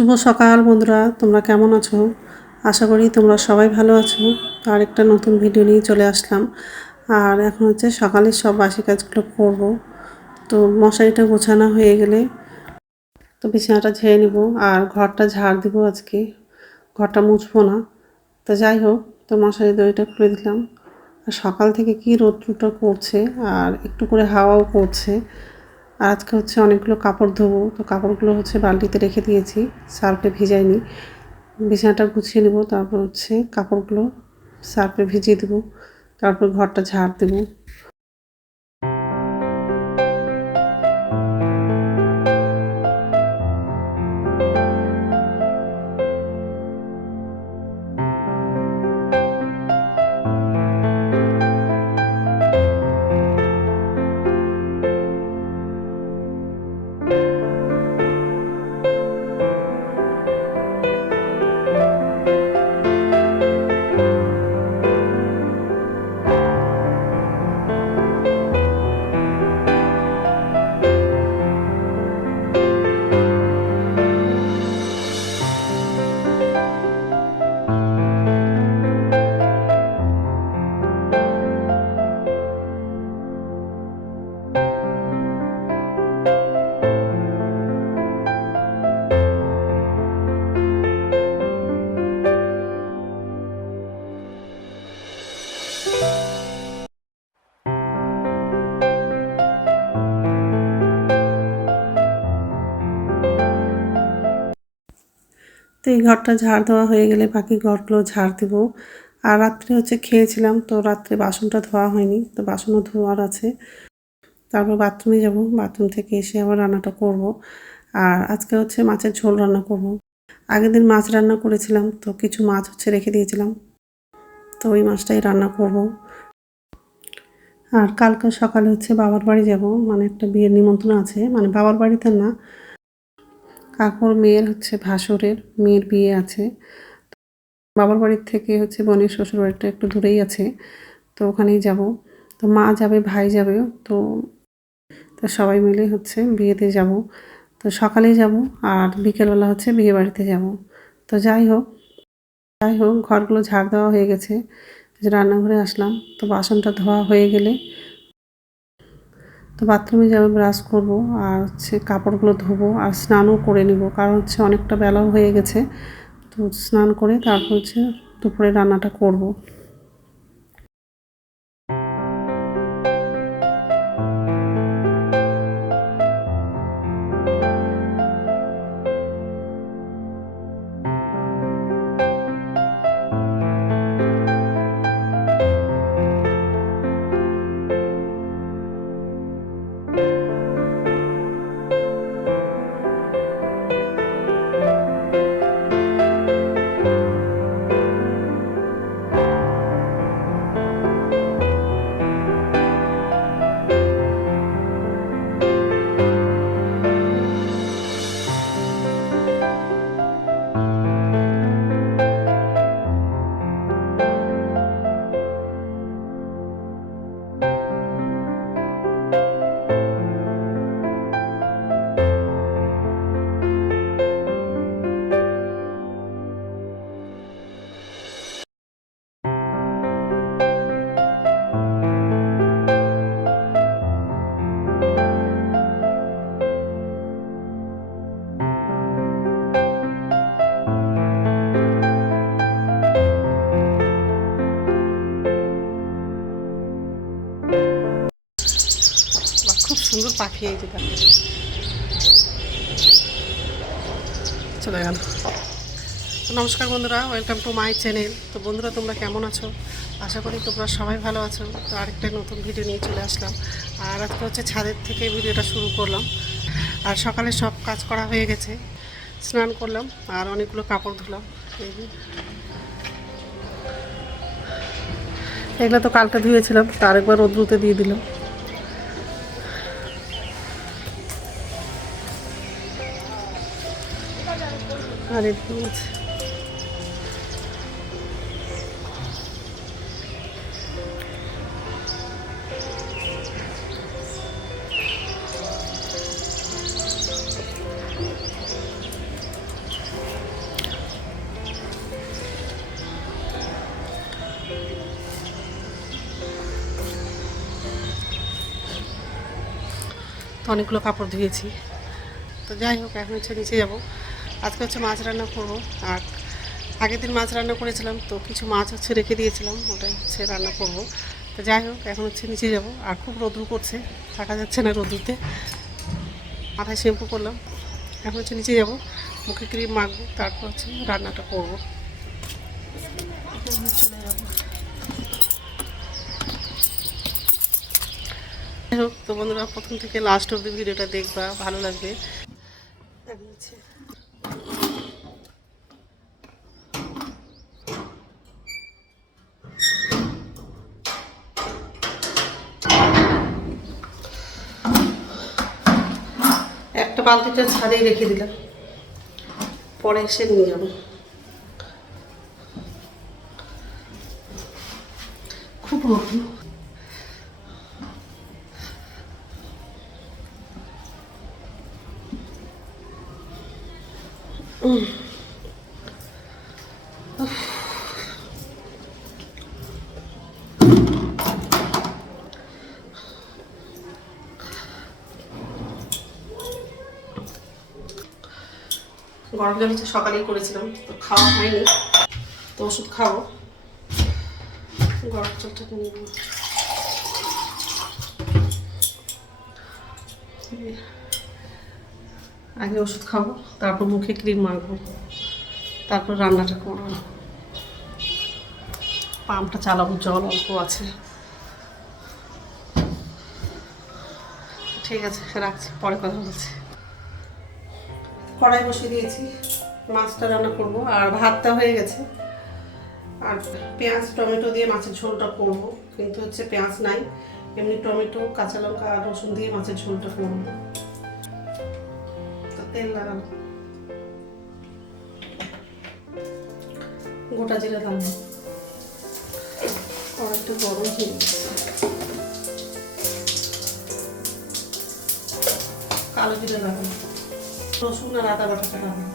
শুভ সকাল বন্ধুরা, তোমরা কেমন আছো? আশা করি তোমরা সবাই ভালো আছো। তো আরেকটা নতুন ভিডিও নিয়ে চলে আসলাম। আর এখন হচ্ছে সকালের সব বাসি কাজগুলো করব। তো মশারিটা গোছানো হয়ে গেলে তো বিছানাটা ঝেড়ে নিব আর ঘরটা ঝাড় দিব। আজকে ঘরটা মুছবো না। তো যাই হোক, তো মশারি দড়িটা খুলে দিলাম। আর সকাল থেকে কি রোদ্রুটা করছে আর একটু করে হাওয়াও করছে। আর আজকে হচ্ছে অনেকগুলো কাপড় ধোবো, তো কাপড়গুলো হচ্ছে বালতিতে রেখে দিয়েছি, সার্ফে ভিজাইনি। বিছানাটা গুছিয়ে নেব, তারপর হচ্ছে কাপড়গুলো সার্ফে ভিজিয়ে দেবো, তারপর ঘরটা ঝাড় দেবো। তো এই ঘরটা ঝাড় দেওয়া হয়ে গেলে বাকি ঘরগুলো ঝাড় দেব। আর রাত্রে হচ্ছে খেয়েছিলাম, তো রাত্রে বাসনটা ধোয়া হয়নি, তো বাসনও ধোয়ার আছে। তারপর বাথরুমে যাব, বাথরুম থেকে এসে আবার রান্নাটা করব। আর আজকে হচ্ছে মাছের ঝোল রান্না করব। আগের দিন মাছ রান্না করেছিলাম, তো কিছু মাছ হচ্ছে রেখে দিয়েছিলাম, তো ওই মাছটাই রান্না করব। আর কালকে সকালে হচ্ছে বাবার বাড়ি যাব, মানে একটা বিয়ের নিমন্ত্রণ আছে, মানে বাবার বাড়িতে না, কাকুর মেয়ের হচ্ছে ভাসুরের মেয়ের বিয়ে আছে। বাবার বাড়ির থেকে হচ্ছে বোনের শ্বশুর বাড়িটা একটু দূরেই আছে, তো ওখানেই যাব। তো মা যাবে, ভাই যাবে, তো তো সবাই মিলে হচ্ছে বিয়েতে যাব। তো সকালেই যাব আর বিকেলবেলা হচ্ছে বিয়ে বাড়িতে যাব। তো যাই হোক ঘরগুলো ঝাড় দেওয়া হয়ে গেছে, যে রান্নাঘরে আসলাম। তো বাসনটা ধোয়া হয়ে গেলে তো বাথরুমে যাবো, ব্রাশ করব আর হচ্ছে কাপড়গুলো ধোবো আর স্নানও করে নেব, কারণ হচ্ছে অনেকটা বেলাও হয়ে গেছে। তো স্নান করে তারপর হচ্ছে দুপুরে রান্নাটা করব। খুব সুন্দর পাখি, এই যেটা চলে গেল। তো নমস্কার বন্ধুরা, ওয়েলকাম টু মাই চ্যানেল। তো বন্ধুরা, তোমরা কেমন আছো? আশা করি তোমরা সবাই ভালো আছো। তো আরেকটা নতুন ভিডিও নিয়ে চলে আসলাম। আর আজকে হচ্ছে ছাদের থেকে ভিডিওটা শুরু করলাম। আর সকালে সব কাজ করা হয়ে গেছে, স্নান করলাম আর অনেকগুলো কাপড় ধুলাম। এগুলো তো কালকে ধুয়েছিলাম, তো আরেকবার রোদ্রুতে দিয়ে দিলাম। আর এরকম আছে। তো অনেকগুলো কাপড় ধুয়েছি। তো যাই হোক, এখন হচ্ছে নিচে যাব। আজকে হচ্ছে মাছ রান্না করবো। আর আগের দিন মাছ রান্না করেছিলাম, তো কিছু মাছ হচ্ছে রেখে দিয়েছিলাম, ওটাই হচ্ছে রান্না করব। তো যাই হোক, এখন হচ্ছে নিচে যাব। আর খুব রোদ্রু করছে, থাকা যাচ্ছে না রোদ্রুতে। মাথায় শ্যাম্পু করলাম, এখন হচ্ছে নিচে যাব, মুখে ক্রিম মাখবো, তারপর হচ্ছে রান্নাটা করবো। চলে যাবো। যাই হোক, তো বন্ধুরা প্রথম থেকে লাস্ট অব্দি ভিডিওটা দেখবা, ভালো লাগবে। একটা বালতিটা ছাদেই রেখে দিলাম, পরে এসে নিয়ে যাবো। খুব রোদ। গরম জল হচ্ছে সকালেই করেছিলাম, তো খাওয়া হয়নি, তো ওষুধ খাবো। গরম জলটা নিয়ে নেব। আগে ওষুধ খাবো, তারপর মুখে ক্রিম মাখবো, তারপর রান্নাটা করবো। পাম্পটা চালাবো, জল অল্প আছে। ঠিক আছে, রাখছি, পরে কথা বলছি। কড়াই বসিয়ে দিয়েছি, মাছটা রান্না করব। আর ভাতটা হয়ে গেছে। আর পেঁয়াজ টমেটো দিয়ে মাছের ঝোলটা করবো, কিন্তু হচ্ছে পেঁয়াজ নাই, এমনি টমেটো কাঁচা লঙ্কা আর রসুন দিয়ে মাছের ঝোলটা করবো। তো তেল লাগানো, গোটা জিরা লাগানো, কড়াইটা গরম হয়ে গেছে। কালো জিরা লাগানো, রসুন আর আদা বাটাটা লাগানো।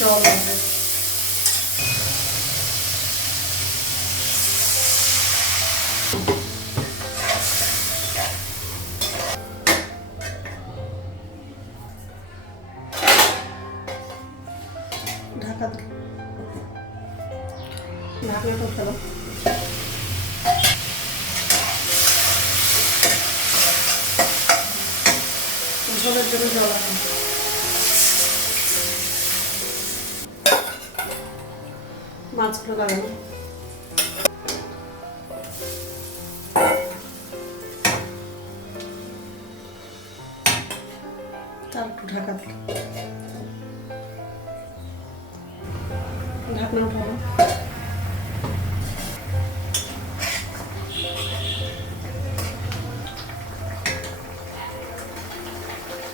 জল লাগবে, ঢাকা দিই, ঢাকনাটা ফেলো। ঝোলের জন্য জল আছে, মাছগুলো লাগানো। তার একটু ঢাকা দিই, ঢাকনা উঠাবো।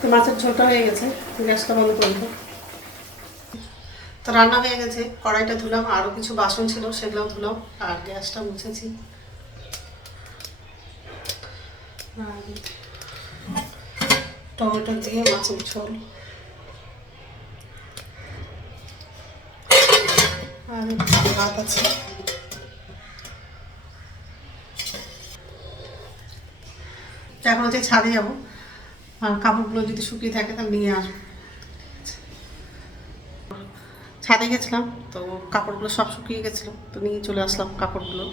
তো মাছের ঝোলটা হয়ে গেছে, গ্যাসটা বন্ধ করে দেবো। তো রান্না হয়ে গেছে, কড়াইটা ধুলাম, আরও কিছু বাসন ছিল সেগুলো ধুলাম, আর গ্যাসটা মুছেছি। টমেটো দিয়ে মাছের ঝোল, আর ভাত আছে। এখন হচ্ছে ছাদে যাবো, আর কাপড়গুলো যদি শুকিয়ে থাকে তাহলে নিয়ে আসবো। ছাদে গেছিলাম, তো কাপড়গুলো সব শুকিয়ে গেছিলো, তো নিয়ে চলে আসলাম কাপড়গুলো।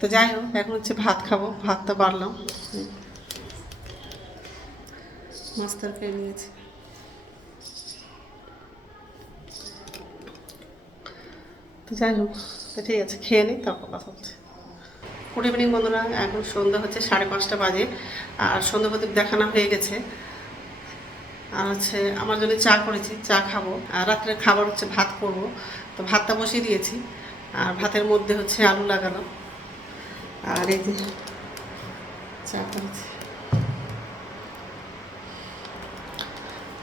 তো যাই হোক, এখন হচ্ছে ভাত খাবো, ভাতটা বাড়লাম, মাছ তরকারি নিয়েছি। তো যাই হোক, তো ঠিক আছে, খেয়ে নিই, তারপর কথা হচ্ছে। গুড ইভিনিং বন্ধুরা, এখন সন্ধ্যা হচ্ছে 5:30 বাজে, আর সন্ধ্যা প্রদীপ দেখানো হয়ে গেছে। আর হচ্ছে আমার জন্য চা করেছি, চা খাবো। আর রাত্রের খাবার হচ্ছে ভাত করব, তো ভাতটা বসিয়ে দিয়েছি। আর ভাতের মধ্যে হচ্ছে আলু লাগানো, আর এই যে চা করেছি,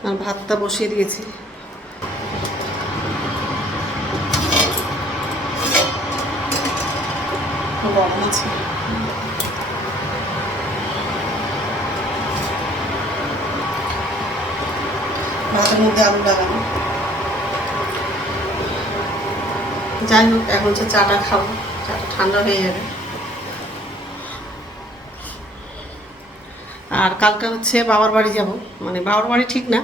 আর ভাতটা বসিয়ে দিয়েছি। গরম আছে। ভাতের মধ্যে আলু লাগানো। যাই হোক, এখন হচ্ছে চাটা খাবো, চাটা ঠান্ডা হয়ে যাবে। আর কালকে হচ্ছে বাবার বাড়ি যাব, মানে বাবার বাড়ি ঠিক না,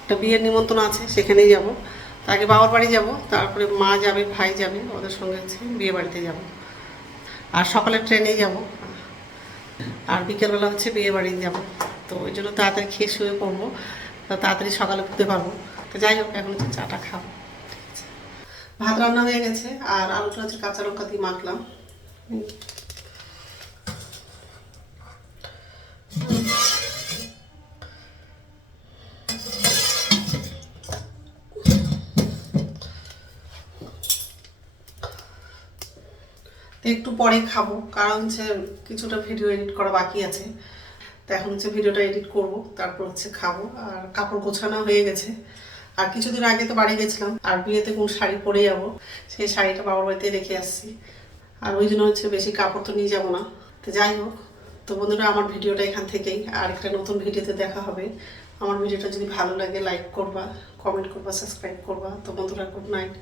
একটা বিয়ের নিমন্ত্রণ আছে, সেখানেই যাব। আগে বাবার বাড়ি যাব, তারপরে মা যাবে, ভাই যাবে, ওদের সঙ্গে হচ্ছে বিয়ে বাড়িতে যাব। আর সকালে ট্রেনেই যাব, আর বিকেলবেলা হচ্ছে বিয়ে বাড়ি যাব। তো ওই জন্য তাড়াতাড়ি খেয়ে শুয়ে পড়বো, তাড়াতাড়ি সকালে উঠতে পারবো। তো যাই হোক, এখন হচ্ছে চাটা খাবো। ভাত রান্না হয়ে গেছে, আর আলুটা হচ্ছে কাঁচা লঙ্কা দিয়ে মাখলাম। তো একটু পরে খাবো, কারণ হচ্ছে কিছুটা ভিডিও এডিট করা বাকি আছে। তো এখন হচ্ছে ভিডিওটা এডিট করব, তারপর হচ্ছে খাবো। আর কাপড় গোছানো হয়ে গেছে। আর কিছুদিন আগে তো বাড়ি গেছিলাম, আর বিয়েতে কোন শাড়ি পরে যাবো, সেই শাড়িটা বাবার বাড়িতে রেখে আসছি। আর ওই জন্য হচ্ছে বেশি কাপড় তো নিয়ে যাবো না। তো যাই হোক, তো বন্ধুরা, আমার ভিডিওটা এখান থেকেই, আর একটা নতুন ভিডিওতে দেখা হবে। আমার ভিডিওটা যদি ভালো লাগে লাইক করবা, কমেন্ট করবা, সাবস্ক্রাইব করবা। তো বন্ধুরা, গুড নাইট।